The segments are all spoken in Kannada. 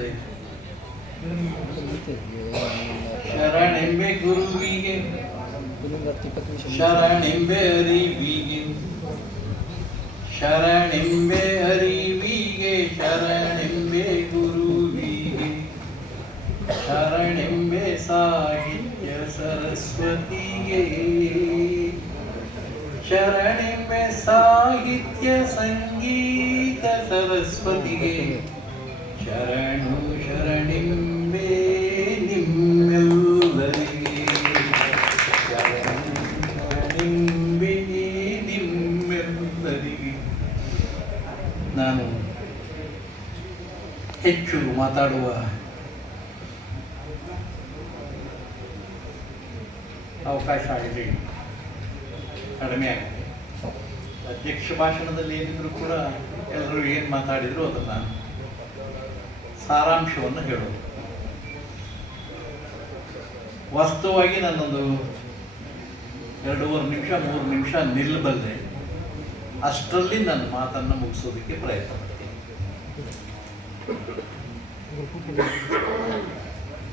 ಬರ್ತದೆ. ಶರಣೆಂಬೆ ಗುರುವಿಗೆ, ಶರಣೆಂಬೆ ಅರಿವಿಗೆ, ಶರಣೆಂಬೆ ಅರಿವಿಗೆ, ಶರಣೆಂಬೆ ಗುರುವಿಗೆ, ಶರಣೆಂಬೆ ಸಾಹಿತ್ಯ ಸರಸ್ವತಿಗೆ, ಶರಣೆಂಬೆ ಸಾಹಿತ್ಯ ಸಂಗೀತ ಸರಸ್ವತಿಗೆ, ಶರಣು ಶರಣೆಂಬೆ ನಿಮ್ಮೆಲ್ಲರಿಗೆ, ಶರಣು ಶರಣೆಂಬೆ ನಿಮ್ಮೆಲ್ಲರಿಗೆ. ನಾನು ಹೆಚ್ಚು ಮಾತಾಡುವ ಅವಕಾಶ ಆಗಿದೆ ಕಡಿಮೆ ಆಗಿದೆ. ಅಧ್ಯಕ್ಷ ಭಾಷಣದಲ್ಲಿ ಏನಿದ್ರು ಕೂಡ ಎಲ್ಲರೂ ಏನು ಮಾತಾಡಿದ್ರು ಅದನ್ನು ಸಾರಾಂಶವನ್ನು ಹೇಳೋದು. ವಾಸ್ತವವಾಗಿ ನಾನೊಂದು 2.5 ನಿಮಿಷ 3 ನಿಮಿಷ ನಿಲ್ಲಬಲ್ಲೆ, ಅಷ್ಟರಲ್ಲಿ ನನ್ನ ಮಾತನ್ನು ಮುಗಿಸೋದಕ್ಕೆ ಪ್ರಯತ್ನ ಪಡ್ತೀನಿ.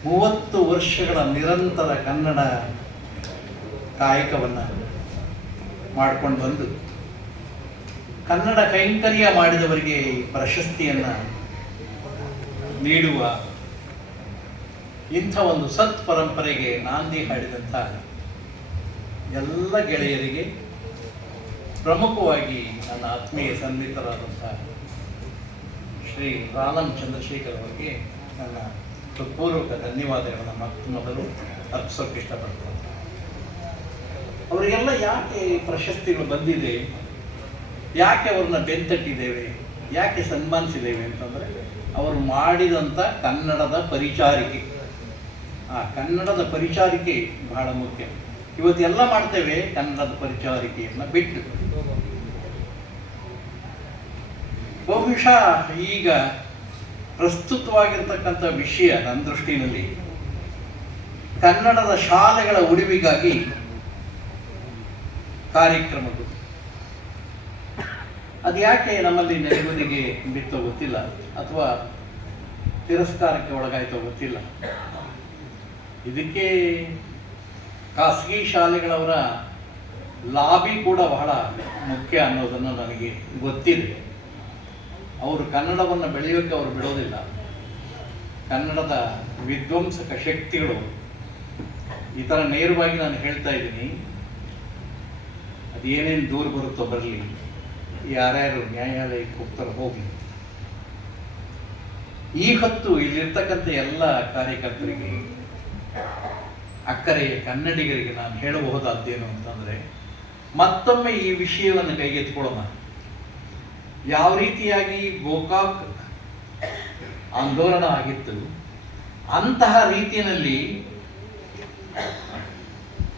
30 ವರ್ಷಗಳ ನಿರಂತರ ಕನ್ನಡ ಕಾಯಕವನ್ನು ಮಾಡ್ಕೊಂಡು ಬಂದು ಕನ್ನಡ ಕೈಂಕರ್ಯ ಮಾಡಿದವರಿಗೆ ಪ್ರಶಸ್ತಿಯನ್ನು ನೀಡುವ ಇಂಥ ಒಂದು ಸತ್ ಪರಂಪರೆಗೆ ನಾಂದಿ ಹಾಡಿದಂಥ ಎಲ್ಲ ಗೆಳೆಯರಿಗೆ, ಪ್ರಮುಖವಾಗಿ ನನ್ನ ಆತ್ಮೀಯ ಸನ್ನಿಹಿತರಾದಂಥ ಶ್ರೀ ರಾನಂ ಚಂದ್ರಶೇಖರ್ ಅವರಿಗೆ ನನ್ನ ಹೃತ್ಪೂರ್ವಕ ಧನ್ಯವಾದಗಳನ್ನು ಮೊದಲು ಅರ್ಪಿಸೋಕೆ ಇಷ್ಟಪಡ್ತೇನೆ. ಅವರಿಗೆಲ್ಲ ಯಾಕೆ ಪ್ರಶಸ್ತಿಗಳು ಬಂದಿದೆ, ಯಾಕೆ ಅವ್ರನ್ನ ಬೆಂತಟ್ಟಿದ್ದೇವೆ, ಯಾಕೆ ಸನ್ಮಾನಿಸಿದ್ದೇವೆ ಅಂತಂದರೆ, ಅವರು ಮಾಡಿದಂಥ ಕನ್ನಡದ ಪರಿಚಾರಿಕೆ, ಆ ಕನ್ನಡದ ಪರಿಚಾರಿಕೆ ಬಹಳ ಮುಖ್ಯ. ಇವತ್ತೆಲ್ಲ ಮಾಡ್ತೇವೆ ಕನ್ನಡದ ಪರಿಚಾರಿಕೆಯನ್ನು ಬಿಟ್ಟು. ಬಹುಶಃ ಈಗ ಪ್ರಸ್ತುತವಾಗಿರ್ತಕ್ಕಂಥ ವಿಷಯ ನನ್ನ ದೃಷ್ಟಿನಲ್ಲಿ ಕನ್ನಡದ ಶಾಲೆಗಳ ಉಳಿವಿಗಾಗಿ ಕಾರ್ಯಕ್ರಮಗಳು. ಅದು ಯಾಕೆ ನಮ್ಮಲ್ಲಿ ನೆನೆಗುದಿಗೆ ಬಿತ್ತೋ ಗೊತ್ತಿಲ್ಲ, ಅಥವಾ ತಿರಸ್ಕಾರಕ್ಕೆ ಒಳಗಾಯ್ತೋ ಗೊತ್ತಿಲ್ಲ. ಇದಕ್ಕೆ ಖಾಸಗಿ ಶಾಲೆಗಳವರ ಲಾಬಿ ಕೂಡ ಬಹಳ ಮುಖ್ಯ ಅನ್ನೋದನ್ನು ನನಗೆ ಗೊತ್ತಿದೆ. ಅವರು ಕನ್ನಡವನ್ನು ಬೆಳೆಯೋಕ್ಕೆ ಅವರು ಬಿಡೋದಿಲ್ಲ. ಕನ್ನಡದ ವಿಧ್ವಂಸಕ ಶಕ್ತಿಗಳು, ಈ ಥರ ನೇರವಾಗಿ ನಾನು ಹೇಳ್ತಾ ಇದ್ದೀನಿ, ಅದೇನೇನು ದೂರ ಬರುತ್ತೋ ಬರಲಿ, ಯಾರ್ಯಾರು ನ್ಯಾಯಾಲಯಕ್ಕೆ ಹೋಗ್ತಾರೋ ಹೋಗಲಿ. ಈ ಹೊತ್ತು ಇಲ್ಲಿರ್ತಕ್ಕಂಥ ಎಲ್ಲ ಕಾರ್ಯಕರ್ತರಿಗೆ, ಅಕ್ಕರೆಯ ಕನ್ನಡಿಗರಿಗೆ ನಾನು ಹೇಳಬಹುದಾದ್ದೇನು ಅಂತಂದರೆ, ಮತ್ತೊಮ್ಮೆ ಈ ವಿಷಯವನ್ನು ಕೈಗೆತ್ತಿಕೊಳ್ಳೋಣ. ಯಾವ ರೀತಿಯಾಗಿ ಗೋಕಾಕ್ ಆಂದೋಲನ ಆಗಿತ್ತು, ಅಂತಹ ರೀತಿಯಲ್ಲಿ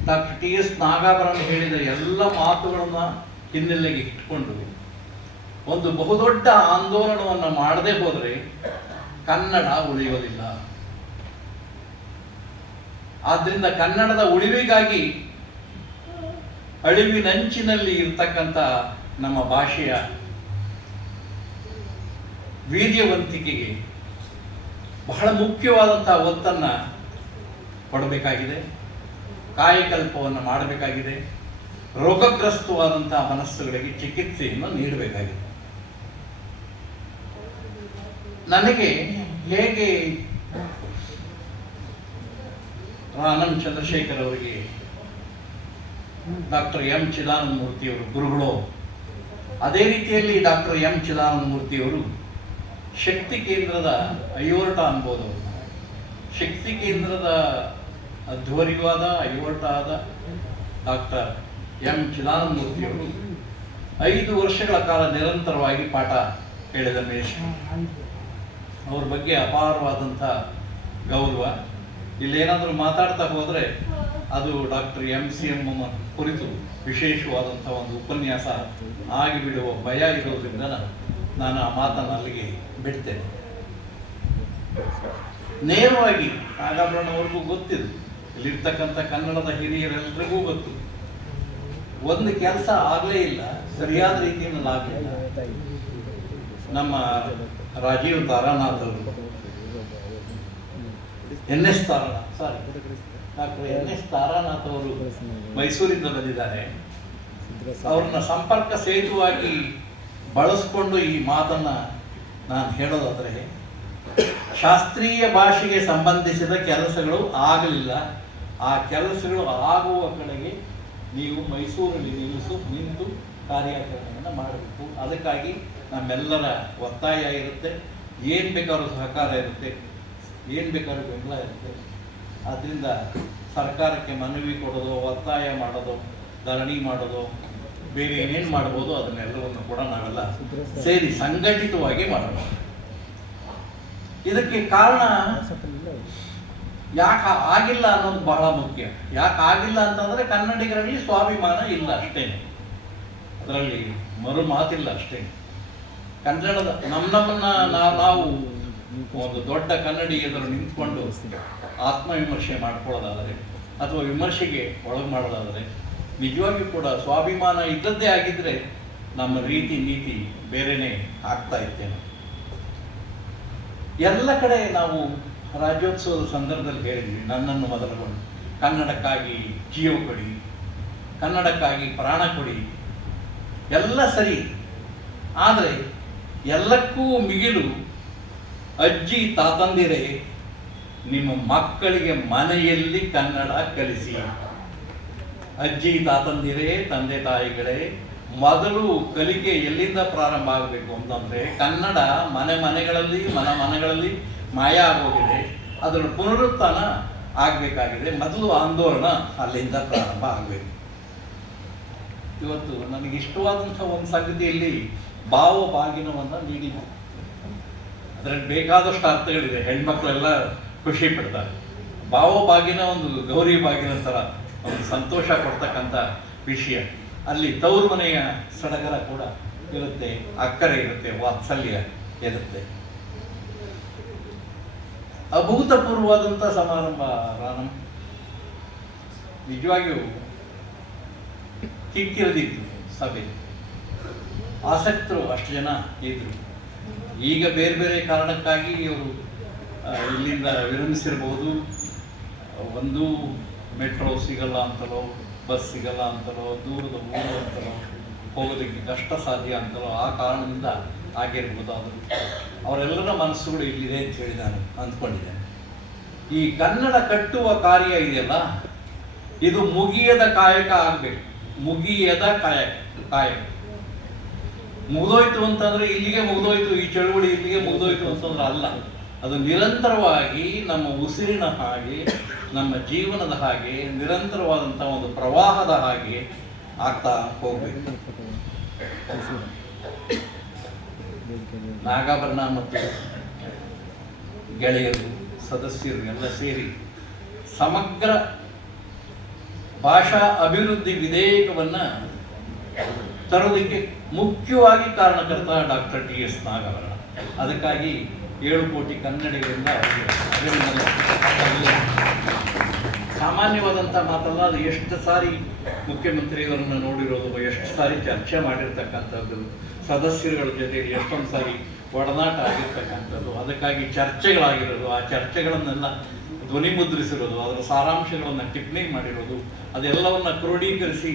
ಡಾಕ್ಟರ್ ಟಿ.ಎಸ್. ನಾಗಾಭರಣ ಹೇಳಿದ ಎಲ್ಲ ಮಾತುಗಳನ್ನು ಹಿನ್ನೆಲೆಗೆ ಇಟ್ಟುಕೊಂಡು ಒಂದು ಬಹುದೊಡ್ಡ ಆಂದೋಲನವನ್ನು ಮಾಡದೆ ಹೋದರೆ ಕನ್ನಡ ಉಳಿಯೋದಿಲ್ಲ. ಆದ್ದರಿಂದ ಕನ್ನಡದ ಉಳಿವಿಗಾಗಿ ಅಳಿವಿನಂಚಿನಲ್ಲಿ ಇರ್ತಕ್ಕಂಥ ನಮ್ಮ ಭಾಷೆಯ ವೀರ್ಯವಂತಿಕೆಗೆ ಬಹಳ ಮುಖ್ಯವಾದಂಥ ಒತ್ತನ್ನು ಕೊಡಬೇಕಾಗಿದೆ, ಕಾಯಕಲ್ಪವನ್ನು ಮಾಡಬೇಕಾಗಿದೆ, ರೋಗಗ್ರಸ್ತವಾದಂಥ ಮನಸ್ಸುಗಳಿಗೆ ಚಿಕಿತ್ಸೆಯನ್ನು ನೀಡಬೇಕಾಗಿದೆ. ನನಗೆ ಹೇಗೆ ರಾನಂ ಚಂದ್ರಶೇಖರ್ ಅವರಿಗೆ ಡಾಕ್ಟರ್ ಎಂ ಚಿದಾನಂದ ಮೂರ್ತಿಯವರು ಗುರುಗಳು, ಅದೇ ರೀತಿಯಲ್ಲಿ ಡಾಕ್ಟರ್ ಎಂ ಚಿದಾನಂದ ಮೂರ್ತಿಯವರು ಶಕ್ತಿ ಕೇಂದ್ರದ ಅಯೋರ್ಟ ಅನ್ಬೋದು, ಶಕ್ತಿ ಕೇಂದ್ರದ ಅಧ್ವರ್ಯವಾದ ಅಯೋರ್ಟ ಆದ ಡಾಕ್ಟರ್ ಎಂ ಚಿದಾನಂದ ಮೂರ್ತಿಯವರು 5 ವರ್ಷಗಳ ಕಾಲ ನಿರಂತರವಾಗಿ ಪಾಠ ಹೇಳಿದ ಮೇಷ್ಟ್ರು. ಅವ್ರ ಬಗ್ಗೆ ಅಪಾರವಾದಂಥ ಗೌರವ. ಇಲ್ಲೇನಾದರೂ ಮಾತಾಡ್ತಾ ಹೋದರೆ ಅದು ಡಾಕ್ಟರ್ MCM ಕುರಿತು ವಿಶೇಷವಾದಂಥ ಒಂದು ಉಪನ್ಯಾಸ ಆಗಿಬಿಡುವ ಭಯ ಇರೋದ್ರಿಂದ ನಾನು ಆ ಮಾತನ್ನು ಅಲ್ಲಿಗೆ ಬಿಡ್ತೇನೆ. ನೇರವಾಗಿ ನಾಗಾಭರಣವ್ರಿಗೂ ಗೊತ್ತಿದೆ, ಇಲ್ಲಿರ್ತಕ್ಕಂಥ ಕನ್ನಡದ ಹಿರಿಯರೆಲ್ಲರಿಗೂ ಗೊತ್ತು, ಒಂದು ಕೆಲಸ ಆಗಲೇ ಇಲ್ಲ, ಸರಿಯಾದ ರೀತಿಯಲ್ಲಿ ಆಗಲಿಲ್ಲ. ನಮ್ಮ ರಾಜೀವ್ ತಾರಾನಾಥ್ ಅವರು NS Taranath, doctor NS Taranath ಅವರು ಮೈಸೂರಿಂದ ಬಂದಿದ್ದಾರೆ. ಅವ್ರನ್ನ ಸಂಪರ್ಕ ಸೇತುವಾಗಿ ಬಳಸ್ಕೊಂಡು ಈ ಮಾತನ್ನು ನಾನು ಹೇಳೋದಾದರೆ, ಶಾಸ್ತ್ರೀಯ ಭಾಷೆಗೆ ಸಂಬಂಧಿಸಿದ ಕೆಲಸಗಳು ಆಗಲಿಲ್ಲ. ಆ ಕೆಲಸಗಳು ಆಗುವ ಕಡೆಗೆ ನೀವು ಮೈಸೂರಲ್ಲಿ ನಿಂತು ಕಾರ್ಯಾಚರಣೆಯನ್ನು ಮಾಡಬೇಕು. ಅದಕ್ಕಾಗಿ ನಮ್ಮೆಲ್ಲರ ಒತ್ತಾಯ ಇರುತ್ತೆ. ಏನು ಬೇಕಾದ್ರೂ ಸಹಕಾರ ಇರುತ್ತೆ, ಏನು ಬೇಕಾದ್ರೂ ಬೆಂಬಲ ಇರುತ್ತೆ. ಆದ್ದರಿಂದ ಸರ್ಕಾರಕ್ಕೆ ಮನವಿ ಕೊಡೋದು, ಒತ್ತಾಯ ಮಾಡೋದು, ಧರಣಿ ಮಾಡೋದು, ಬೇರೆ ಏನೇನು ಮಾಡ್ಬೋದು ಅದನ್ನೆಲ್ಲವನ್ನು ಕೂಡ ನಾವೆಲ್ಲ ಸೇರಿ ಸಂಘಟಿತವಾಗಿ ಮಾಡೋಣ. ಇದಕ್ಕೆ ಕಾರಣ ಯಾಕೆ ಆಗಿಲ್ಲ ಅನ್ನೋದು ಬಹಳ ಮುಖ್ಯ. ಯಾಕೆ ಆಗಿಲ್ಲ ಅಂತಂದರೆ ಕನ್ನಡಿಗರಲ್ಲಿ ಸ್ವಾಭಿಮಾನ ಇಲ್ಲ ಅಷ್ಟೇ, ಅದರಲ್ಲಿ ಮರು ಮಾತಿಲ್ಲ ಅಷ್ಟೇ. ಕನ್ನಡದ ನಮ್ಮನ್ನು ನಾವು ಒಂದು ದೊಡ್ಡ ಕನ್ನಡಿ ಎದುರು ನಿಂತ್ಕೊಂಡು ಆತ್ಮವಿಮರ್ಶೆ ಮಾಡ್ಕೊಳ್ಳೋದಾದರೆ ಅಥವಾ ವಿಮರ್ಶೆಗೆ ಒಳಗೆ ಮಾಡೋದಾದರೆ ನಿಜವಾಗಿಯೂ ಕೂಡ ಸ್ವಾಭಿಮಾನ ಇದ್ದದ್ದೇ ಆಗಿದ್ದರೆ ನಮ್ಮ ರೀತಿ ನೀತಿ ಬೇರೆಯೇ ಆಗ್ತಾ ಇತ್ತೇನೆ. ಎಲ್ಲ ಕಡೆ ನಾವು ರಾಜ್ಯೋತ್ಸವದ ಸಂದರ್ಭದಲ್ಲಿ ಹೇಳಿದ್ವಿ, ನನ್ನನ್ನು ಮೊದಲುಗೊಂಡು ಕನ್ನಡಕ್ಕಾಗಿ ಜೀವ ಕೊಡಿ, ಕನ್ನಡಕ್ಕಾಗಿ ಪ್ರಾಣ ಕೊಡಿ, ಎಲ್ಲ ಸರಿ. ಆದರೆ ಎಲ್ಲಕ್ಕೂ ಮಿಗಿಲು ಅಜ್ಜಿ ತಾತಂದಿರೇ ನಿಮ್ಮ ಮಕ್ಕಳಿಗೆ ಮನೆಯಲ್ಲಿ ಕನ್ನಡ ಕಲಿಸಿ. ಅಜ್ಜಿ ತಾತಂದಿರೇ, ತಂದೆ ತಾಯಿಗಳೇ, ಮೊದಲು ಕಲಿಕೆ ಎಲ್ಲಿಂದ ಪ್ರಾರಂಭ ಆಗಬೇಕು ಅಂತಂದರೆ ಕನ್ನಡ ಮನೆಗಳಲ್ಲಿ ಮಾಯ ಆಗೋಗಿದೆ. ಅದರ ಪುನರುತ್ಥಾನ ಆಗಬೇಕಾಗಿದೆ. ಮೊದಲು ಆಂದೋಲನ ಅಲ್ಲಿಂದ ಪ್ರಾರಂಭ ಆಗಬೇಕು. ಇವತ್ತು ನನಗೆ ಇಷ್ಟವಾದಂಥ ಒಂದು ಸಂಗತಿಯಲ್ಲಿ ಭಾವಭಾಗಿನವನ್ನು ನೀಡಿದೆ. ಅದರಲ್ಲಿ ಬೇಕಾದಷ್ಟು ಅರ್ಥಗಳಿದೆ, ಹೆಣ್ಮಕ್ಳೆಲ್ಲ ಖುಷಿ ಪಡ್ತಾರೆ. ಭಾವಭಾಗಿನ ಒಂದು ಗೌರಿ ಬಾಗಿನ ಥರ ಒಂದು ಸಂತೋಷ ಕೊಡ್ತಕ್ಕಂಥ ವಿಷಯ. ಅಲ್ಲಿ ತವರು ಮನೆಯ ಸಡಗರ ಕೂಡ ಇರುತ್ತೆ, ಅಕ್ಕರೆ ಇರುತ್ತೆ, ವಾತ್ಸಲ್ಯ ಇರುತ್ತೆ. ಅಭೂತಪೂರ್ವವಾದಂಥ ಸಮಾರಂಭ ರಾನಂ. ನಿಜವಾಗಿಯೂ ಕಿಕ್ಕಿರದಿತ್ತು ಸಭೆ. ಆಸಕ್ತರು ಅಷ್ಟು ಜನ ಇದ್ರು. ಈಗ ಬೇರೆ ಬೇರೆ ಕಾರಣಕ್ಕಾಗಿ ಇವರು ಇಲ್ಲಿಂದ ವಿರಮಿಸಿರ್ಬೋದು. ಒಂದು ಮೆಟ್ರೋ ಸಿಗಲ್ಲ ಅಂತಲೋ, ಬಸ್ ಸಿಗಲ್ಲ ಅಂತಲೋ, ದೂರದ ಊರು ಅಂತಲೋ, ಹೋಗೋದಕ್ಕೆ ಕಷ್ಟ ಸಾಧ್ಯ ಅಂತಲೋ ಆ ಕಾರಣದಿಂದ ಆಗಿರ್ಬೋದು. ಆದರೂ ಅವರೆಲ್ಲರ ಮನಸ್ಸುಗಳು ಇಲ್ಲಿದೆ ಅಂತ ಹೇಳಿ ನಾನು ಅಂದ್ಕೊಂಡಿದ್ದೇನೆ. ಈ ಕನ್ನಡ ಕಟ್ಟುವ ಕಾರ್ಯ ಇದೆಯಲ್ಲ, ಇದು ಮುಗಿಯದ ಕಾಯಕ ಆಗಬೇಕು. ಮುಗಿಯದ ಕಾಯಕ ಮುಗಿದೋಯ್ತು ಅಂತಂದರೆ ಇಲ್ಲಿಗೆ ಮುಗಿದೋಯ್ತು, ಈ ಚಳುವಳಿ ಇಲ್ಲಿಗೆ ಮುಗಿದೋಯ್ತು ಅಂತಂದ್ರೆ ಅಲ್ಲ. ಅದು ನಿರಂತರವಾಗಿ ನಮ್ಮ ಉಸಿರಿನ ಹಾಗೆ, ನಮ್ಮ ಜೀವನದ ಹಾಗೆ, ನಿರಂತರವಾದಂಥ ಒಂದು ಪ್ರವಾಹದ ಹಾಗೆ ಆಗ್ತಾ ಹೋಗಬೇಕು. ನಾಗಾಭರಣ ಮತ್ತು ಗೆಳೆಯರು, ಸದಸ್ಯರು ಎಲ್ಲ ಸೇರಿ ಸಮಗ್ರ ಭಾಷಾ ಅಭಿವೃದ್ಧಿ ವಿಧೇಯಕವನ್ನು ತರೋದಕ್ಕೆ ಮುಖ್ಯವಾಗಿ ಕಾರಣಕರ್ತ ಡಾಕ್ಟರ್ TS ನಾಗಾಭರಣ. ಅದಕ್ಕಾಗಿ 7 ಕೋಟಿ ಕನ್ನಡಿಗರಿಂದ ಸಾಮಾನ್ಯವಾದಂಥ ಮಾತಲ್ಲ. ಅದು ಎಷ್ಟು ಸಾರಿ ಮುಖ್ಯಮಂತ್ರಿಯವರನ್ನು ನೋಡಿರೋದು, ಎಷ್ಟು ಸಾರಿ ಚರ್ಚೆ ಮಾಡಿರ್ತಕ್ಕಂಥದ್ದು, ಸದಸ್ಯರುಗಳ ಜೊತೆ ಎಷ್ಟೊಂದು ಸಾರಿ ಒಡನಾಟ ಆಗಿರ್ತಕ್ಕಂಥದ್ದು, ಅದಕ್ಕಾಗಿ ಚರ್ಚೆಗಳಾಗಿರೋದು, ಆ ಚರ್ಚೆಗಳನ್ನೆಲ್ಲ ಧ್ವನಿ ಮುದ್ರಿಸಿರೋದು, ಅದರ ಸಾರಾಂಶಗಳನ್ನು ಟಿಪ್ಪಣಿ ಮಾಡಿರೋದು, ಅದೆಲ್ಲವನ್ನು ಕ್ರೋಢೀಕರಿಸಿ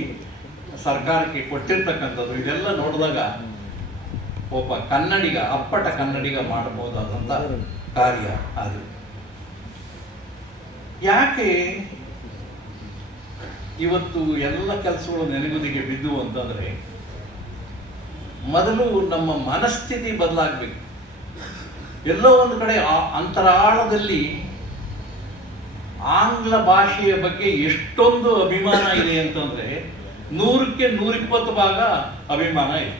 ಸರ್ಕಾರಕ್ಕೆ ಕೊಟ್ಟಿರ್ತಕ್ಕಂಥದ್ದು, ಇದೆಲ್ಲ ನೋಡಿದಾಗ ಒಬ್ಬ ಕನ್ನಡಿಗ, ಅಪ್ಪಟ ಕನ್ನಡಿಗ ಮಾಡಬಹುದಾದಂಥ ಕಾರ್ಯ ಅದು. ಯಾಕೆ ಇವತ್ತು ಎಲ್ಲ ಕೆಲಸಗಳು ನೆನೆಗುದಿಗೆ ಬಿದ್ದು ಅಂತಂದರೆ, ಮೊದಲು ನಮ್ಮ ಮನಸ್ಥಿತಿ ಬದಲಾಗಬೇಕು. ಎಲ್ಲೋ ಒಂದು ಕಡೆ ಅಂತರಾಳದಲ್ಲಿ ಆಂಗ್ಲ ಭಾಷೆಯ ಬಗ್ಗೆ ಎಷ್ಟೊಂದು ಅಭಿಮಾನ ಇದೆ ಅಂತಂದರೆ 100ಕ್ಕೆ 120 ಭಾಗ ಅಭಿಮಾನ ಇದೆ.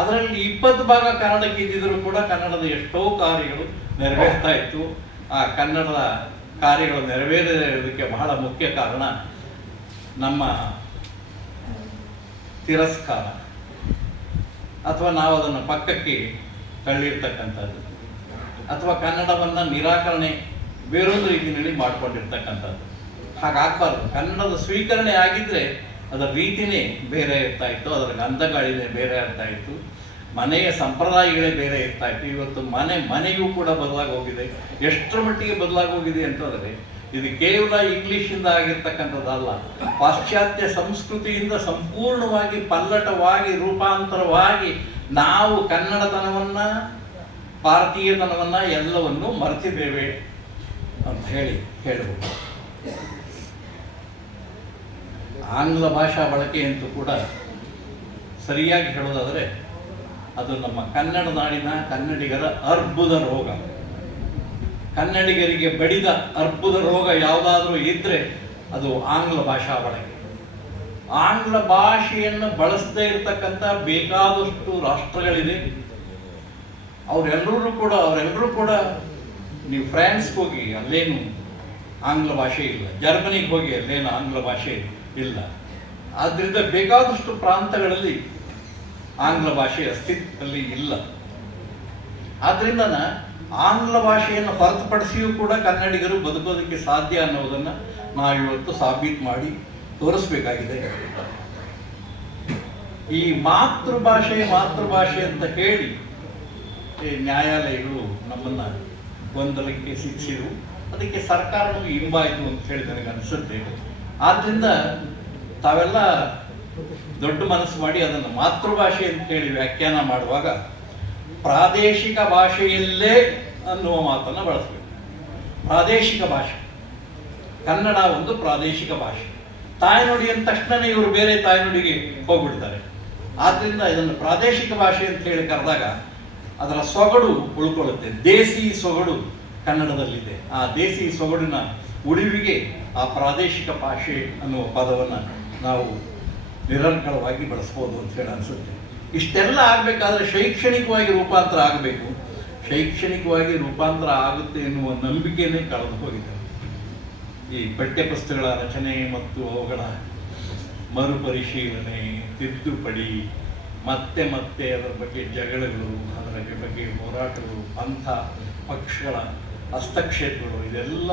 ಅದರಲ್ಲಿ 20 ಭಾಗ ಕನ್ನಡಕ್ಕೆ ಇದ್ದಿದ್ರು ಕೂಡ ಕನ್ನಡದ ಎಷ್ಟೋ ಕಾರ್ಯಗಳು ನೆರವೇರ್ತಾ ಇತ್ತು. ಆ ಕನ್ನಡದ ಕಾರ್ಯಗಳು ನೆರವೇರೋದಕ್ಕೆ ಬಹಳ ಮುಖ್ಯ ಕಾರಣ ನಮ್ಮ ತಿರಸ್ಕಾರ ಅಥವಾ ನಾವು ಅದನ್ನು ಪಕ್ಕಕ್ಕೆ ತಳ್ಳಿರ್ತಕ್ಕಂಥದ್ದು, ಅಥವಾ ಕನ್ನಡವನ್ನು ನಿರಾಕರಣೆ ಬೇರೊಂದು ರೀತಿಯಲ್ಲಿ ಮಾಡ್ಕೊಂಡಿರ್ತಕ್ಕಂಥದ್ದು. ಹಾಗಾಗಬಾರ್ದು. ಕನ್ನಡದ ಸ್ವೀಕರಣೆ ಆಗಿದ್ದರೆ ಅದರ ರೀತಿಯೇ ಬೇರೆ ಇರ್ತಾ ಇತ್ತು, ಅದರ ಗಂಧಗಾಳಿನೇ ಬೇರೆ ಇರ್ತಾ ಇತ್ತು. ಮನೆಯ ಸಂಪ್ರದಾಯಗಳೇ ಬೇರೆ ಇರ್ತಾ ಇತ್ತು. ಇವತ್ತು ಮನೆಯೂ ಕೂಡ ಬದಲಾಗಿ ಹೋಗಿದೆ. ಎಷ್ಟರ ಮಟ್ಟಿಗೆ ಬದಲಾಗಿ ಹೋಗಿದೆ ಅಂತಂದರೆ ಇದು ಕೇವಲ ಇಂಗ್ಲೀಷಿಂದ ಆಗಿರ್ತಕ್ಕಂಥದ್ದಲ್ಲ, ಪಾಶ್ಚಾತ್ಯ ಸಂಸ್ಕೃತಿಯಿಂದ ಸಂಪೂರ್ಣವಾಗಿ ಪಲ್ಲಟವಾಗಿ ರೂಪಾಂತರವಾಗಿ ನಾವು ಕನ್ನಡತನವನ್ನು, ಭಾರತೀಯತನವನ್ನು ಎಲ್ಲವನ್ನು ಮರೆತಿದ್ದೇವೆ ಅಂತ ಹೇಳಬಹುದು. ಆಂಗ್ಲ ಭಾಷಾ ಬಳಕೆಯಂತೂ ಕೂಡ ಸರಿಯಾಗಿ ಹೇಳೋದಾದರೆ ಅದು ನಮ್ಮ ಕನ್ನಡ ನಾಡಿನ ಕನ್ನಡಿಗರ ಅರ್ಬುದ ರೋಗ. ಕನ್ನಡಿಗರಿಗೆ ಬಡಿದ ಅರ್ಬುದ ರೋಗ ಯಾವುದಾದ್ರೂ ಇದ್ದರೆ ಅದು ಆಂಗ್ಲ ಭಾಷಾ ಬಳಕೆ. ಆಂಗ್ಲ ಭಾಷೆಯನ್ನು ಬಳಸದೇ ಇರತಕ್ಕಂಥ ಬೇಕಾದಷ್ಟು ರಾಷ್ಟ್ರಗಳಿದೆ. ಅವರೆಲ್ಲರೂ ಕೂಡ ನೀವು ಫ್ರಾನ್ಸ್ಗೆ ಹೋಗಿ ಅಲ್ಲೇನು ಆಂಗ್ಲ ಭಾಷೆ ಇಲ್ಲ, ಜರ್ಮನಿಗೆ ಹೋಗಿ ಅಲ್ಲೇನು ಆಂಗ್ಲ ಭಾಷೆ ಇಲ್ಲ. ಆದ್ದರಿಂದ ಬೇಕಾದಷ್ಟು ಪ್ರಾಂತಗಳಲ್ಲಿ ಆಂಗ್ಲ ಭಾಷೆ ಅಸ್ತಿತ್ವದಲ್ಲಿ ಇಲ್ಲ. ಆದ್ದರಿಂದ ಆಂಗ್ಲ ಭಾಷೆಯನ್ನು ಹೊರತುಪಡಿಸಿಯೂ ಕೂಡ ಕನ್ನಡಿಗರು ಬದುಕೋದಕ್ಕೆ ಸಾಧ್ಯ ಅನ್ನೋದನ್ನು ನಾವಿವತ್ತು ಸಾಬೀತು ಮಾಡಿ ತೋರಿಸ್ಬೇಕಾಗಿದೆ. ಈ ಮಾತೃಭಾಷೆ ಅಂತ ಹೇಳಿ ನ್ಯಾಯಾಲಯಗಳು ನಮ್ಮನ್ನು ಗೊಂದಲಕ್ಕೆ ಶಿಕ್ಷಿರು, ಅದಕ್ಕೆ ಸರ್ಕಾರವೂ ಹಿಂಬಾಯಿತು ಅಂತ ಹೇಳಿ ನನಗೆ ಅನಿಸುತ್ತೆ. ಆದ್ದರಿಂದ ತಾವೆಲ್ಲ ದೊಡ್ಡ ಮನಸ್ಸು ಮಾಡಿ ಅದನ್ನು ಮಾತೃಭಾಷೆ ಅಂತ ಹೇಳಿ ವ್ಯಾಖ್ಯಾನ ಮಾಡುವಾಗ ಪ್ರಾದೇಶಿಕ ಭಾಷೆಯಲ್ಲೇ ಅನ್ನುವ ಮಾತನ್ನು ಬಳಸಬೇಕು. ಪ್ರಾದೇಶಿಕ ಭಾಷೆ, ಕನ್ನಡ ಒಂದು ಪ್ರಾದೇಶಿಕ ಭಾಷೆ. ತಾಯ್ನುಡಿ ಅಂದ ತಕ್ಷಣ ಇವರು ಬೇರೆ ತಾಯ್ನುಡಿಗೆ ಹೋಗ್ಬಿಡ್ತಾರೆ. ಆದ್ದರಿಂದ ಇದನ್ನು ಪ್ರಾದೇಶಿಕ ಭಾಷೆ ಅಂತ ಹೇಳಿ ಕರೆದಾಗ ಅದರ ಸೊಗಡು ಉಳ್ಕೊಳ್ಳುತ್ತೆ. ದೇಸಿ ಸೊಗಡು ಕನ್ನಡದಲ್ಲಿದೆ. ಆ ದೇಸಿ ಸೊಗಡಿನ ಉಳಿವಿಗೆ ಆ ಪ್ರಾದೇಶಿಕ ಭಾಷೆ ಅನ್ನುವ ಪದವನ್ನು ನಾವು ನಿರಂತರವಾಗಿ ಬಳಸ್ಬೋದು ಅಂತ ಹೇಳಿ ಅನಿಸುತ್ತೆ. ಇಷ್ಟೆಲ್ಲ ಆಗಬೇಕಾದ್ರೆ ಶೈಕ್ಷಣಿಕವಾಗಿ ರೂಪಾಂತರ ಆಗಬೇಕು. ಶೈಕ್ಷಣಿಕವಾಗಿ ರೂಪಾಂತರ ಆಗುತ್ತೆ ಎನ್ನುವ ನಂಬಿಕೆಯೇ ಕಳೆದು ಹೋಗಿದೆ. ಈ ಪಠ್ಯಪುಸ್ತಕಗಳ ರಚನೆ ಮತ್ತು ಅವುಗಳ ಮರುಪರಿಶೀಲನೆ, ತಿದ್ದುಪಡಿ, ಮತ್ತೆ ಅದರ ಬಗ್ಗೆ ಜಗಳಗಳು, ಅದರ ಬಗ್ಗೆ ಹೋರಾಟಗಳು, ಪಂಥ ಪಕ್ಷಗಳ ಹಸ್ತಕ್ಷೇಪಗಳು, ಇದೆಲ್ಲ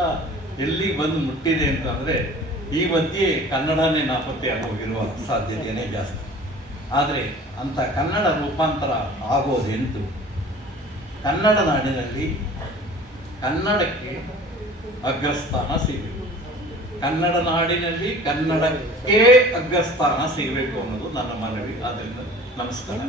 ಎಲ್ಲಿ ಬಂದು ಮುಟ್ಟಿದೆ ಅಂತಂದರೆ ಈ ಮಧ್ಯೆ ಕನ್ನಡನೇ ನಾಪತ್ತೆ ಆಗೋಗಿರುವ ಸಾಧ್ಯತೆಯೇ ಜಾಸ್ತಿ. ಆದರೆ ಅಂಥ ಕನ್ನಡ ರೂಪಾಂತರ ಆಗೋದೆಂತು ಕನ್ನಡ ನಾಡಿನಲ್ಲಿ ಕನ್ನಡಕ್ಕೆ ಅಗ್ರಸ್ಥಾನ ಸಿಗಬೇಕು. ಕನ್ನಡ ನಾಡಿನಲ್ಲಿ ಕನ್ನಡಕ್ಕೆ ಅಗ್ರಸ್ಥಾನ ಸಿಗಬೇಕು ಅನ್ನೋದು ನನ್ನ ಮನವಿ. ಆದ್ದರಿಂದ ನಮಸ್ಕಾರ.